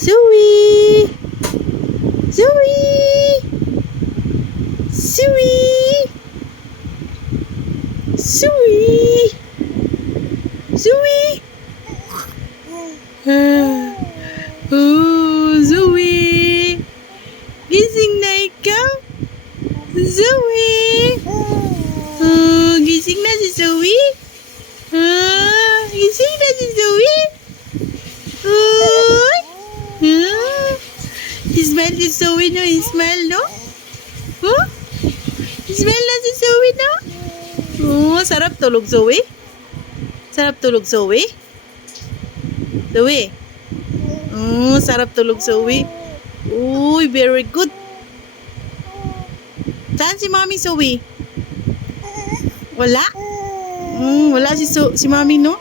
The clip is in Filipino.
Zoe! Zoe! Zoe! Zoe! Zoe! Ah. Oh, Zoe! Gising na ikaw? Zoe! Oh, gising na si Zoe? Ah, gising na si Zoe? Uy! Ah, smile si Zoe, no? Smile, no? Oh? Smile na si Zoe, no? Oh, sarap tulog, Zoe. Sarap tulog, Zoe. Zoe. Oh, sarap tulog, Zoe. Uy, very good. Saan si Mami Zoe? Wala? Mm, wala si, so si Mami, no?